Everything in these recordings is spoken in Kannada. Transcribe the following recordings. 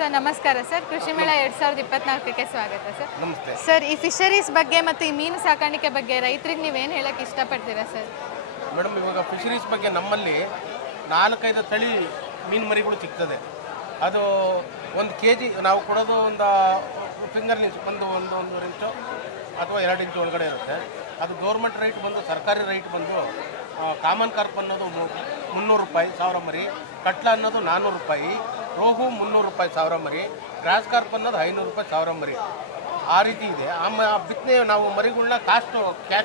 ಸರ್ ನಮಸ್ಕಾರ ಸರ್. ಕೃಷಿ ಮೇಳ 2024ಕ್ಕೆ ಸ್ವಾಗತ ಸರ್. ನಮಸ್ತೆ ಸರ್, ಈ ಫಿಶರೀಸ್ ಬಗ್ಗೆ ಮತ್ತು ಈ ಮೀನು ಸಾಕಾಣಿಕೆ ಬಗ್ಗೆ ರೈತರಿಗೆ ನೀವೇನು ಹೇಳಕ್ಕೆ ಇಷ್ಟಪಡ್ತೀರಾ ಸರ್? ಮೇಡಮ್, ಇವಾಗ ಫಿಶರೀಸ್ ಬಗ್ಗೆ ನಮ್ಮಲ್ಲಿ 4-5 ತಳಿ ಮೀನು ಮರಿಗಳು ಸಿಗ್ತದೆ. ಅದು 1 kg ನಾವು ಕೊಡೋದು ಒಂದು ಫಿಂಗರ್ ಇಂಚ್ ಒಂದೂವರೆ ಇಂಚು ಅಥವಾ 2 ಇಂಚು ಒಳಗಡೆ ಇರುತ್ತೆ. ಅದು ಗೌರ್ಮೆಂಟ್ ರೈಟ್ ಬಂದು, ಸರ್ಕಾರಿ ರೈಟ್ ಬಂದು ಕಾಮನ್ ಕಾರ್ಪ್ ಅನ್ನೋದು 300 ರೂಪಾಯಿ 1000 ಮರಿ, ಕಟ್ಲ ಅನ್ನೋದು 400 ರೂಪಾಯಿ, ರೋಹು 300 ರೂಪಾಯಿ 1000 ಮರಿ, ಗ್ರಾಸ್ ಕಾರ್ಪ್ ಅನ್ನೋದು 500 ರೂಪಾಯಿ 1000 ಮರಿ. ಆ ರೀತಿ ಇದೆ. ಬಿತ್ತನೆ ನಾವು ಮರಿಗಳನ್ನ ಕ್ಯಾಶ್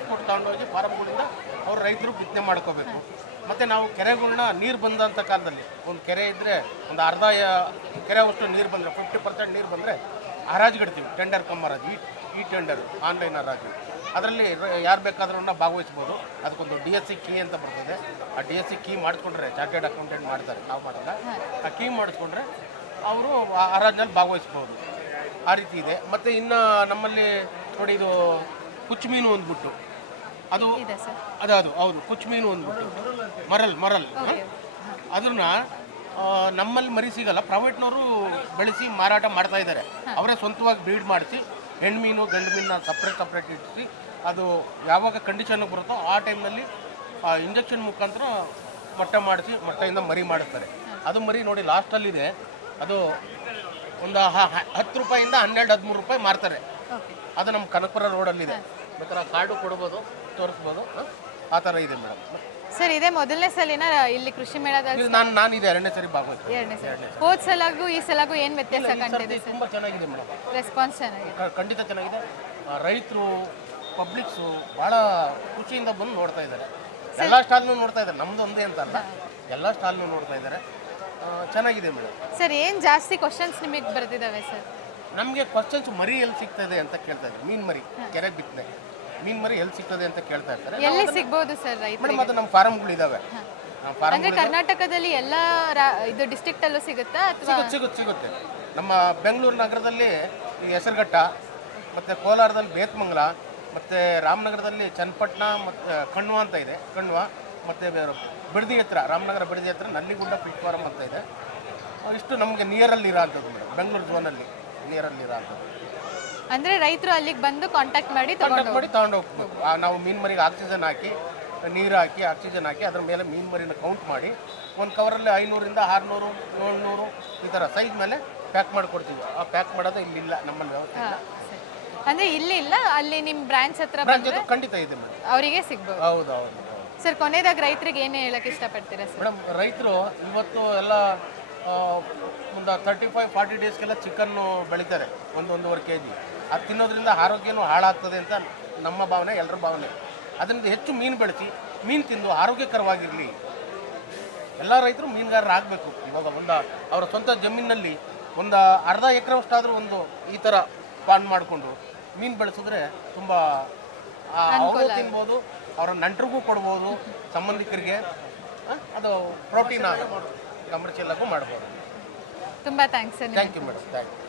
ಕೊಟ್ಟು ತಗೊಂಡೋಗಿ ಫಾರಮ್ಗಳಿಂದ ಅವ್ರು ರೈತರು ಬಿತ್ತನೆ ಮಾಡ್ಕೋಬೇಕು. ಮತ್ತು ನಾವು ಕೆರೆಗಳ್ನ ನೀರು ಬಂದಂಥ ಕಾಲದಲ್ಲಿ ಒಂದು ಕೆರೆ ಇದ್ದರೆ ಒಂದು ಅರ್ಧ ಕೆರೆ ಅಷ್ಟು ನೀರು ಬಂದರೆ 50% ನೀರು ಬಂದರೆ ಹರಾಜುಗಿಡ್ತೀವಿ. ಟೆಂಡರ್ ಕಮ್ ಹರಾಜು, ಈ ಟೆಂಡರ್ ಆನ್ಲೈನ್ ಹರಾಜು. ಅದರಲ್ಲಿ ಯಾರು ಬೇಕಾದ್ರೂ ಭಾಗವಹಿಸ್ಬೋದು. ಅದಕ್ಕೊಂದು DSC ಕೀ ಅಂತ ಬರ್ತದೆ. ಆ DSC ಕೀ ಮಾಡಿಸ್ಕೊಂಡ್ರೆ ಚಾರ್ಟೆಡ್ ಅಕೌಂಟೆಂಟ್ ಮಾಡ್ತಾರೆ, ನಾವು ಮಾಡಲ್ಲ. ಆ ಕೀ ಮಾಡಿಸ್ಕೊಂಡ್ರೆ ಅವರು ಆ ಹರಾಜಿನಲ್ಲಿ ಭಾಗವಹಿಸ್ಬೋದು. ಆ ರೀತಿ ಇದೆ. ಮತ್ತು ಇನ್ನು ನಮ್ಮಲ್ಲಿ ನೋಡಿ, ಇದು ಕುಚ್ಚು ಮೀನು ಅಂದ್ಬಿಟ್ಟು ಅದು ಹೌದು, ಕುಚ್ಚು ಮೀನು ಅಂದ್ಬಿಟ್ಟು ಮರಲ್ ಅದನ್ನ ನಮ್ಮಲ್ಲಿ ಮರಿ ಸಿಗಲ್ಲ, ಪ್ರೈವೇಟ್ನವರು ಬೆಳೆಸಿ ಮಾರಾಟ ಮಾಡ್ತಾ ಇದ್ದಾರೆ. ಅವರೇ ಸ್ವಂತವಾಗಿ ಬ್ರೀಡ್ ಮಾಡಿಸಿ ಹೆಣ್ಮೀನು ಗಂಡು ಮೀನನ್ನ ಸಪ್ರೇಟ್ ಇಟ್ಟಿಸಿ, ಅದು ಯಾವಾಗ ಕಂಡೀಷನ್ಗೆ ಬರುತ್ತೋ ಆ ಟೈಮ್ನಲ್ಲಿ ಇಂಜೆಕ್ಷನ್ ಮುಖಾಂತರ ಮೊಟ್ಟೆಯಿಂದ ಮರಿ ಮಾಡಿಸ್ತಾರೆ. ಅದು ಮರಿ ನೋಡಿ ಲಾಸ್ಟಲ್ಲಿದೆ, ಅದು ಒಂದು 10 ರೂಪಾಯಿಂದ 12-13 ರೂಪಾಯಿ ಮಾರ್ತಾರೆ. ಅದು ನಮ್ಮ ಕನಕಪುರ ರೋಡಲ್ಲಿದೆ. ಬೇಕಾದ್ರೆ ಆ ಕಾರ್ಡು ಕೊಡ್ಬೋದು, ತೋರಿಸ್ಬೋದು. ಆ ಥರ ಇದೆ ಮೇಡಮ್. ಸರ್, ಇದೇ ಮೊದಲನೇ ಸಲಿನ ಇಲ್ಲಿ ಕೃಷಿ ಮೇಳದಲ್ಲಿ? ನಾನು ಇದೆ 2ನೇ ಸರಿ ಭಾಗವಹಿಸ್ತೀನಿ. 2ನೇ ಸರಿ. ಹೋದ ಸಲಾಗೂ ಈ ಸಲಾಗೂ ಏನು ವ್ಯತ್ಯಾಸ ಕಾಣ್ತಿದೆ ಸರ್? ತುಂಬ ಚೆನ್ನಾಗಿದೆ ಮೇಡಮ್. ರೆಸ್ಪಾನ್ಸ್ ಚೆನ್ನಾಗಿದೆ, ಖಂಡಿತ ಚೆನ್ನಾಗಿದೆ. ರೈತರು, ಪಬ್ಲಿಕ್ಸು ಭಾಳ ಖುಷಿಯಿಂದ ಬಂದು ನೋಡ್ತಾ ಇದ್ದಾರೆ. ಎಲ್ಲ ಸ್ಟಾಲ್ನೂ ನೋಡ್ತಾ ಇದ್ದಾರೆ, ನಮ್ದು ಒಂದೇ ಅಂತ ಅಲ್ಲ, ಎಲ್ಲ ಸ್ಟಾಲ್ನೂ ನೋಡ್ತಾ ಇದ್ದಾರೆ. ಚೆನ್ನಾಗಿದೆ ಮೇಡಮ್. ಸರ್, ಏನು ಜಾಸ್ತಿ ಕ್ವಶನ್ಸ್ ನಿಮಗೆ ಬರ್ತಿದ್ದಾವೆ ಸರ್? ನಮಗೆ ಕ್ವಶನ್ಸ್ ಮರಿ ಎಲ್ಲಿ ಸಿಗ್ತದೆ ಅಂತ ಕೇಳ್ತಾ ಇದ್ದಾರೆ. ಮೀನು ಮರಿ ಕೆರೆಗೆ ಬಿತ್ತನೆ ಮೀನು ಮರಿ ಎಲ್ಲಿ ಸಿಗ್ತದೆ ಅಂತ ಕೇಳ್ತಾ ಇರ್ತಾರೆ. ಎಲ್ಲಿ ಸಿಗ್ಬೋದು ಸರ್ ಮೇಡಮ್? ಅದು ನಮ್ಮ ಫಾರಮ್ಗಳಿದ್ದಾವೆ. ಅಂದ್ರೆ ಕರ್ನಾಟಕದಲ್ಲಿ ಎಲ್ಲ ಇದು ಡಿಸ್ಟ್ರಿಕ್ಟ್ ಅಲ್ಲೂ ಸಿಗುತ್ತಾ ಅಥವಾ? ಸಿಗುತ್ತೆ. ನಮ್ಮ ಬೆಂಗಳೂರು ನಗರದಲ್ಲಿ ಈ ಹೆಸರುಘಟ್ಟ, ಮತ್ತು ಕೋಲಾರದಲ್ಲಿ ಬೇತ್ಮಂಗಲ, ಮತ್ತು ರಾಮನಗರದಲ್ಲಿ ಚನ್ನಪಟ್ಟಣ, ಮತ್ತು ಕಣ್ವ ಅಂತ ಇದೆ, ಕಣ್ವ, ಮತ್ತು ಬಿಡದಿ ಹತ್ರ, ರಾಮನಗರ ಬಿಡದಿ ಹತ್ರ ನಲ್ಲಿಗುಡ್ಡ ಫಿಶ್ ಫಾರಮ್ ಅಂತ ಇದೆ. ಇಷ್ಟು ನಮಗೆ ನಿಯರಲ್ಲಿ ಇರೋ ಅಂಥದ್ದು ಮೇಡಮ್, ಬೆಂಗಳೂರು ಝೋನಲ್ಲಿ ನಿಯರಲ್ಲಿ ಇರೋ ಅಂಥದ್ದು. ಅಂದರೆ ರೈತರು ಅಲ್ಲಿಗೆ ಬಂದು ಕಾಂಟ್ಯಾಕ್ಟ್ ಮಾಡಿ ತಗೊಂಡು ಹೋಗ್ಬೇಕು. ನಾವು ಮೀನು ಮರಿಗೆ ಆಕ್ಸಿಜನ್ ಹಾಕಿ, ನೀರು ಹಾಕಿ, ಆಕ್ಸಿಜನ್ ಹಾಕಿ, ಅದ್ರ ಮೇಲೆ ಮೀನು ಮರಿನ ಕೌಂಟ್ ಮಾಡಿ ಒಂದು ಕವರಲ್ಲಿ 500 600 700 ಈ ಥರ ಸೈಜ್ ಮೇಲೆ ಪ್ಯಾಕ್ ಮಾಡಿಕೊಡ್ತೀವಿ. ಆ ಪ್ಯಾಕ್ ಮಾಡೋದು ಇಲ್ಲಿಲ್ಲ, ನಮ್ಮಲ್ಲಿ ವ್ಯವಸ್ಥೆ ಇಲ್ಲ. ಅಂದರೆ ಇಲ್ಲಿ ಇಲ್ಲ, ಅಲ್ಲಿ ನಿಮ್ಮ ಬ್ರಾಂಚ್ ಹತ್ರ ಖಂಡಿತ ಇದೆ ಮೇಡಮ್, ಅವರಿಗೆ ಸಿಗ್ಬೋದು. ಹೌದು. ಸರ್, ಕೊನೆಯದಾಗಿ ರೈತರಿಗೆ ಏನು ಹೇಳಕ್ಕೆ ಇಷ್ಟಪಡ್ತೀರಾ ಸರ್? ಮೇಡಮ್, ರೈತರು ಇವತ್ತು ಎಲ್ಲ ಒಂದು 35-40 ಡೇಸ್ಗೆಲ್ಲ ಚಿಕನ್ನು ಬೆಳೀತಾರೆ, 1-1.5 kg. ಅದು ತಿನ್ನೋದ್ರಿಂದ ಆರೋಗ್ಯನೂ ಹಾಳಾಗ್ತದೆ ಅಂತ ನಮ್ಮ ಭಾವನೆ, ಎಲ್ಲರ ಭಾವನೆ. ಅದರಿಂದ ಹೆಚ್ಚು ಮೀನು ಬೆಳೆಸಿ, ಮೀನು ತಿಂದು ಆರೋಗ್ಯಕರವಾಗಿರಲಿ. ಎಲ್ಲ ರೈತರು ಮೀನುಗಾರರಾಗಬೇಕು. ಇವಾಗ ಅವರ ಸ್ವಂತ ಜಮೀನಿನಲ್ಲಿ ಒಂದು ಅರ್ಧ ಎಕರೆ ಅಷ್ಟಾದರೂ ಒಂದು ಈ ಥರ ಪಾಂಡ್ ಮಾಡಿಕೊಂಡು ಮೀನು ಬೆಳೆಸಿದ್ರೆ ತುಂಬ ಅವರು ತಿನ್ಬೋದು, ಅವರ ನೆಂಟರಿಗೂ ಕೊಡ್ಬೋದು, ಸಂಬಂಧಿಕರಿಗೆ. ಅದು ಪ್ರೋಟೀನ್ ಕಮರ್ಷಿಯಲ್ ಆಗು ಮಾಡ್ಬೋದು. ತುಂಬ thanks sir. Thank you madam, thank you.